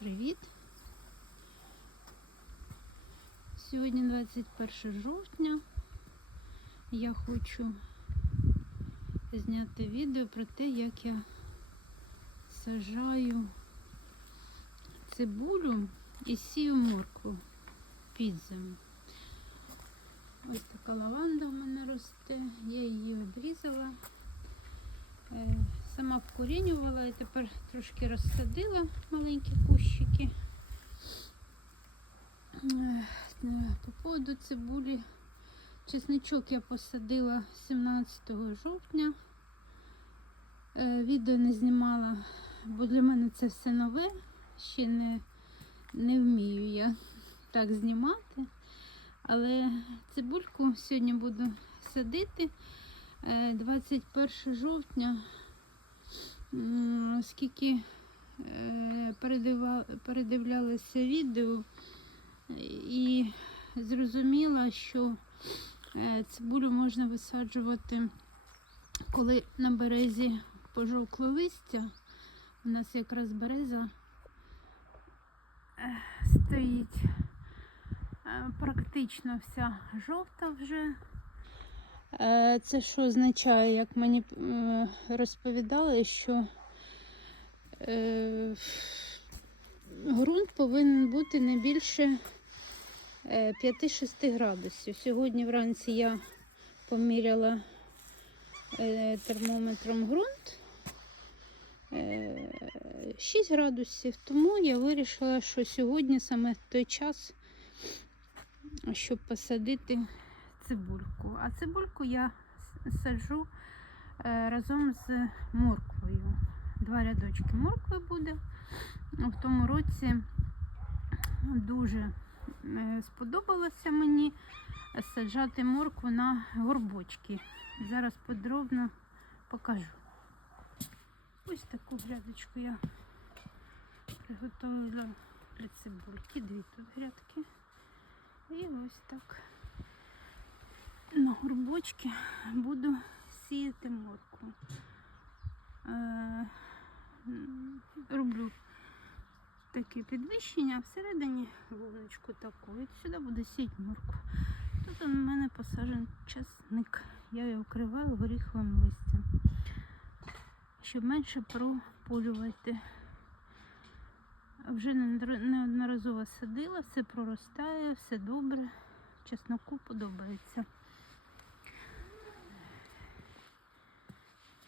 привіт! Сьогодні 21 жовтня. Я хочу зняти відео про те, як я сажаю цибулю і сію моркву під зиму. Ось така лаванда в мене росте, я її обрізала. Е, і тепер трошки розсадила маленькі кущики. Е, По поводу цибулі. Чесничок я посадила 17 жовтня. Е, Відео не знімала, бо для мене це все нове. Ще не, не вмію я так знімати. Але цибульку сьогодні буду садити. Е, 21 жовтня, М, оскільки е, передивлялася відео і зрозуміла, що е, цибулю можна висаджувати, коли на березі пожовкло листя. У нас якраз береза е, стоїть практично вся жовта вже. Е, Це що означає, як мені е, розповідали, що е, ґрунт повинен бути не більше е, 5-6 градусів. Сьогодні вранці я поміряла термометром ґрунт е, 6 градусів, тому я вирішила, що сьогодні саме той час, щоб посадити цибульку. А цибульку я саджу е, разом з морквою. Два рядочки моркви буде. В тому році дуже е, сподобалося мені саджати моркву на горбочки. Зараз подробно покажу. Ось таку грядочку я приготувала для цибульки. Дві тут грядки. І ось так на горбочки буду сіяти моркву. Е, роблю таке підвищення, а всередині вуличку таку. І сюди буду сіяти моркву. Тут у мене посаджений часник. Я його вкриваю горіховим листям, щоб менше прополювати. Вже неодноразово садила, все проростає, все добре. Чесноку подобається.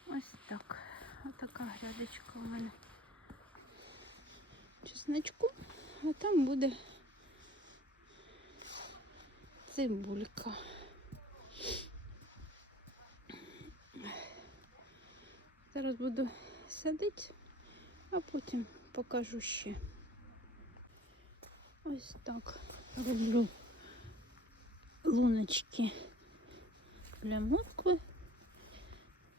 Ось так. Ось така грядочка у мене. Чесночку, а там буде цибулька. Зараз буду садити, а потім покажу ще. Ось так роблю луночки для моркви.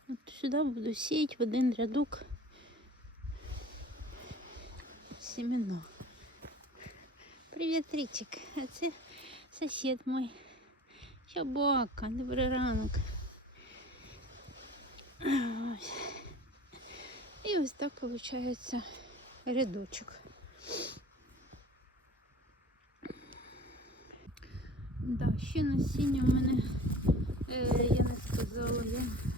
От сюди буду сіяти в один рядок семена. Привіт, Річик. Це сусід мой. Чабака, добрий ранок. Ось. І ось так виходить рядочок. Да, ще насіння в мене, е, я не сказала, я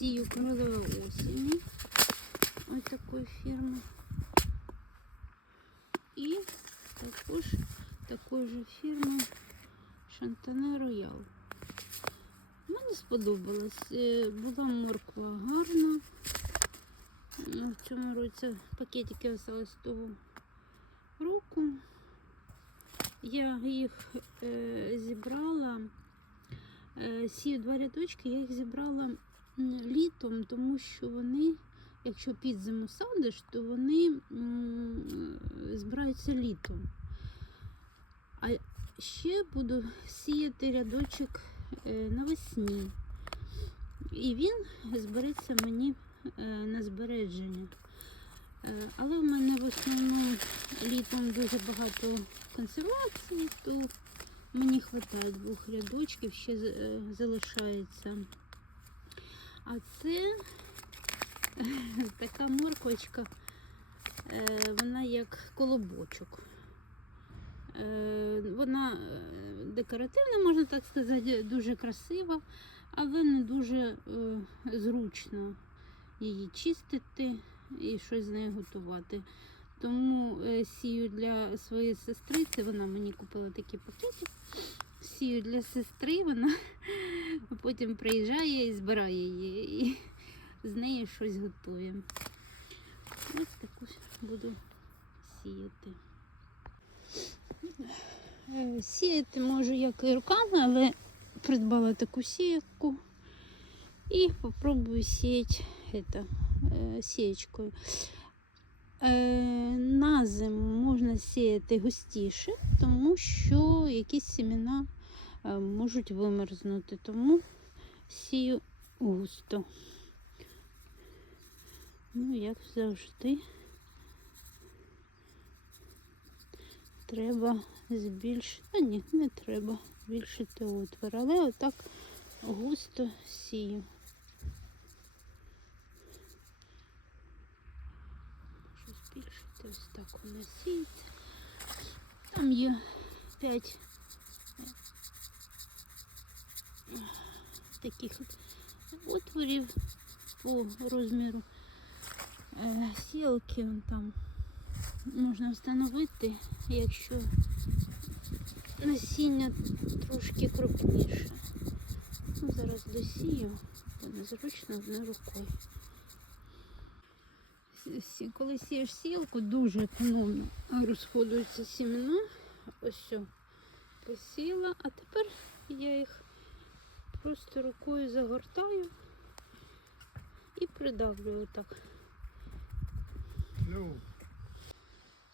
сію королева осені. Ось такої фірми. І також такої ж фірми Шантане Роял. Мені сподобалось. Е, Була морква гарна. Ну, В цьому році пакетики осталось того року. Я їх е, зібрала, е, сію два рядочки, я їх зібрала літом, тому що вони, якщо під зиму садиш, то вони збираються літом. А ще буду сіяти рядочок е, навесні. І він збереться мені е, на збереження. Е, Але в мене в основному літом дуже багато консервації, то мені вистачає двох рядочків, ще залишається. А це така морквочка Е, вона як колобочок. Е, вона е, декоративна, можна так сказати, дуже красива, але не дуже зручно її чистити і щось з нею готувати. Тому сію для своєї сестри, це вона мені купила такі пакети. Сію для сестри, вона потім приїжджає і збирає її. І з нею щось готуємо. Ось таку буду сіяти. Е, Сіяти можу як і руками, але придбала таку сіяку і попробую сіяти это, е, сіячкою. Е, На зиму можна сіяти густіше, тому що якісь семена можуть вимерзнути, тому сію густо. Ну, як завжди, треба збільшити. А ні, не треба збільшити отвір, але отак густо сію. Можу збільшити, ось так вона сіється. Там є 5 таких отворів по розміру е, сілки там можна встановити, якщо насіння трошки крупніше. Ну, зараз досію, бо незручно одною рукою. Коли сієш сілку, дуже економно розходуються сімена. Ось все посіла, а тепер я їх просто рукою загортаю і придавлюю так.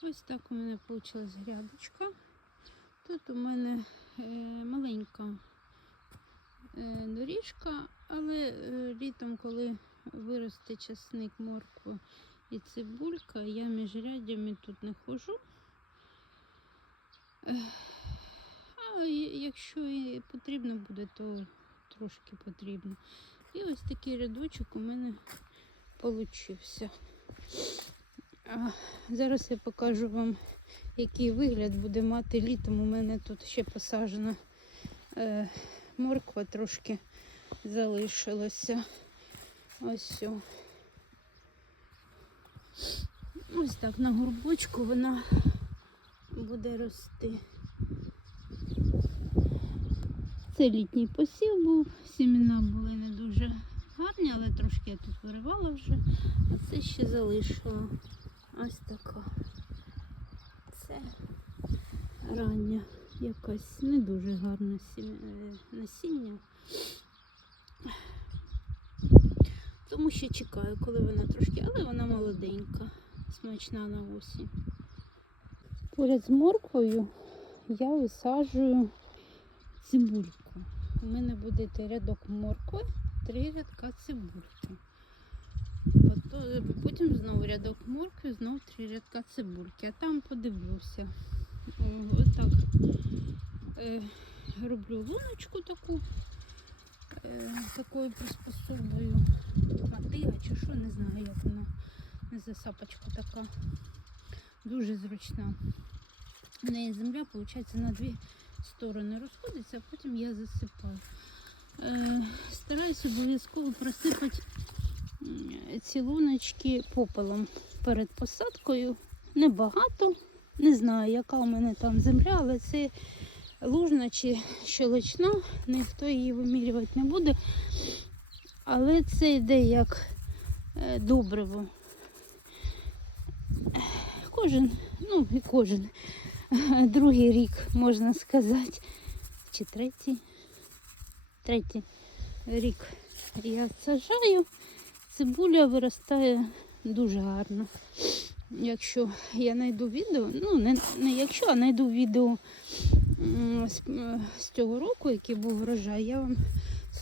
Ось так у мене вийшла грядочка. Тут у мене е, маленька е, доріжка, але е, літом, коли виросте часник, морква і цибулька, я між рядями тут не ходжу. Е, А якщо і потрібно буде, то трошки потрібно. І ось такий рядочок у мене получився. Зараз я покажу вам, який вигляд буде мати літом. У мене тут ще посаджена е, морква трошки залишилася. Ось. все. Ось так на горбочку вона буде рости. Це літній посів був, сімена були не дуже гарні, але трошки я тут виривала вже, а це ще залишила. Ось така. Це рання якась не дуже гарна сім- е, насіння. Тому що чекаю, коли вона трошки, але вона молоденька, смачна на осінь. Поряд з морквою я висаджую цибульку. У мене буде рядок моркви, три рядка цибульки. Потім знову рядок моркви, знову три рядка цибульки. А там подивлюся. Отак е, роблю луночку таку, е, такою приспособою. Мотига чи що, не знаю, як вона. Не засапочка така. Дуже зручна. В неї земля, виходить, на дві сторони розходиться, а потім я засипаю. Е, стараюсь обов'язково просипати ці луночки попелом перед посадкою. Небагато. Не знаю, яка у мене там земля, але це лужна чи щелочна, ніхто її вимірювати не буде. Але це йде як е, добриво. Кожен, ну і кожен другий рік, можна сказати, чи третій, третій рік я сажаю. Цибуля виростає дуже гарно. Якщо я знайду відео, ну не, не якщо, а знайду відео з, з цього року, який був врожай, я вам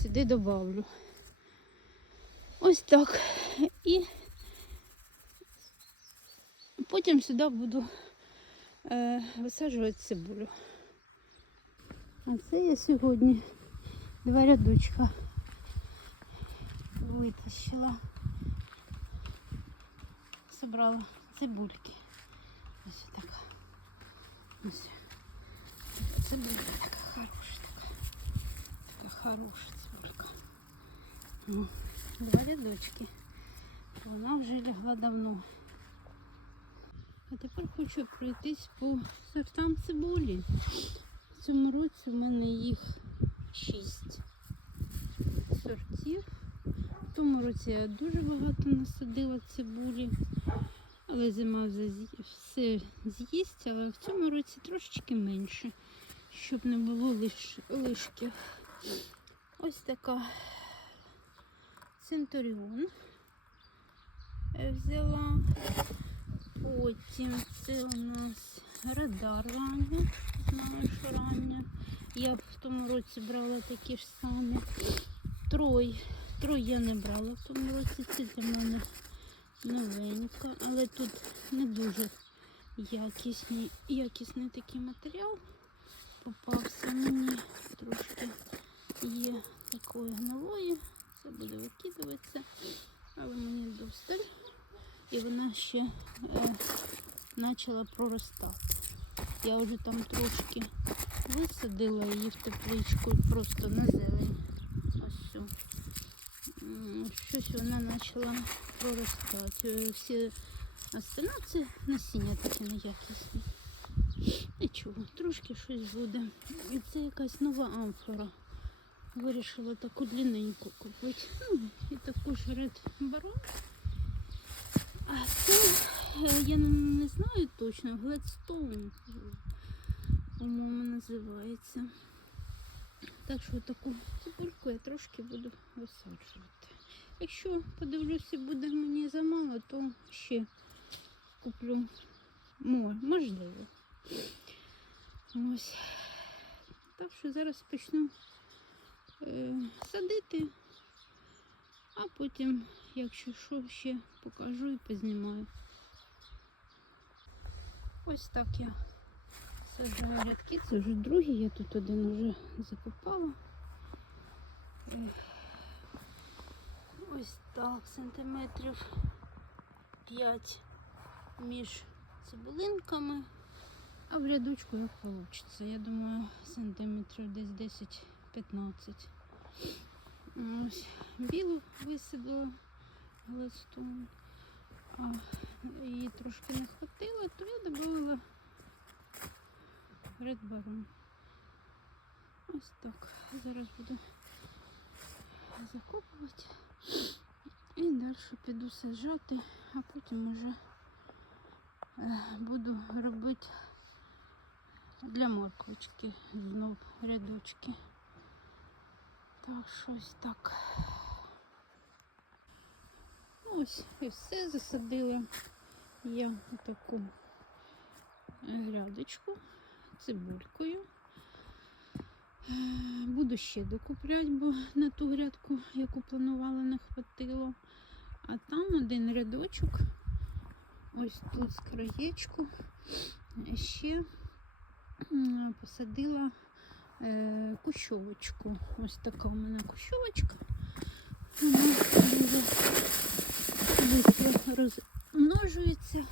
сюди добавлю. Ось так. І потім сюди буду е, висаджувати цибулю. А це я сьогодні два рядочка витащила. Собрала цибульки. Ось така. Ось. Цибулька така хороша така. Така хороша цибулька. Ну, два рядочки. Вона вже лягла давно. А тепер хочу пройтись по сортам цибулі. В цьому році в мене їх шість сортів. В тому році я дуже багато насадила цибулі, але зима все з'їсть, але в цьому році трошечки менше, щоб не було лиш, лишків. Ось така Центуріон е, взяла. Потім це у нас радар рання. Знаю, що рання. Я в тому році брала такі ж самі. Трой. Трой я не брала в тому році. Це для мене новенька, але тут не дуже якісний, якісний такий матеріал попався мені. Трошки є такої гнилої. Це буде викидуватися, але мені досталь. І вона ще е, почала проростати. Я вже там трошки висадила її в тепличку просто на зелень. Ось. Щось вона почала проростати. Е, Всі остальне це насіння таке неякісне. Нічого, трошки щось буде. І це якась нова амфора. Вирішила таку длинненьку купити. Ну, і таку ж ред барон. Е, я не, знаю точно, Gladstone, по-моєму, називається. Так що таку цибульку я трошки буду висаджувати. Якщо подивлюся, буде мені замало, то ще куплю Мо- можливо. Ось. Так що зараз почну е, садити, а потім, якщо що, ще покажу і познімаю. Ось так я саджаю рядки. Це вже другий, я тут один вже закопала. Ось так, сантиметрів 5 між цибулинками. А в рядочку як вийде. Я думаю, сантиметрів десь 10-15. Ось білу висадила гладстон. А її трошки не хватило, то я додала Red Baron. Ось так. Зараз буду закопувати і далі піду саджати, а потім уже е, буду робити для морквочки знов рядочки. Так, щось так. Ось і все засадила я таку грядочку цибулькою. Е, Буду ще докупляти, бо на ту грядку, яку планувала, не хватило. А там один рядочок, ось тут з краєчку, ще посадила е, кущовочку. Ось така у мене кущовочка. Вона дуже швидко розмножується,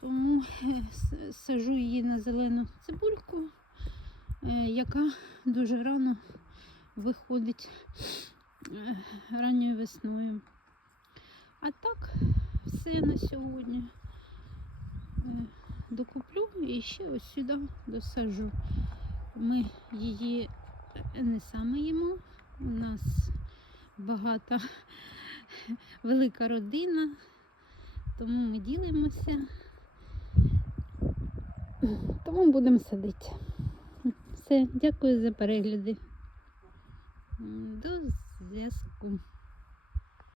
тому е, сажу її на зелену цибульку, е, яка дуже рано виходить е, ранньою весною. А так, все на сьогодні докуплю і ще ось сюди досажу. Ми її не саме їмо. У нас багата велика родина, тому ми ділимося. Тому будемо садити. Все, дякую за перегляди. До зв'язку.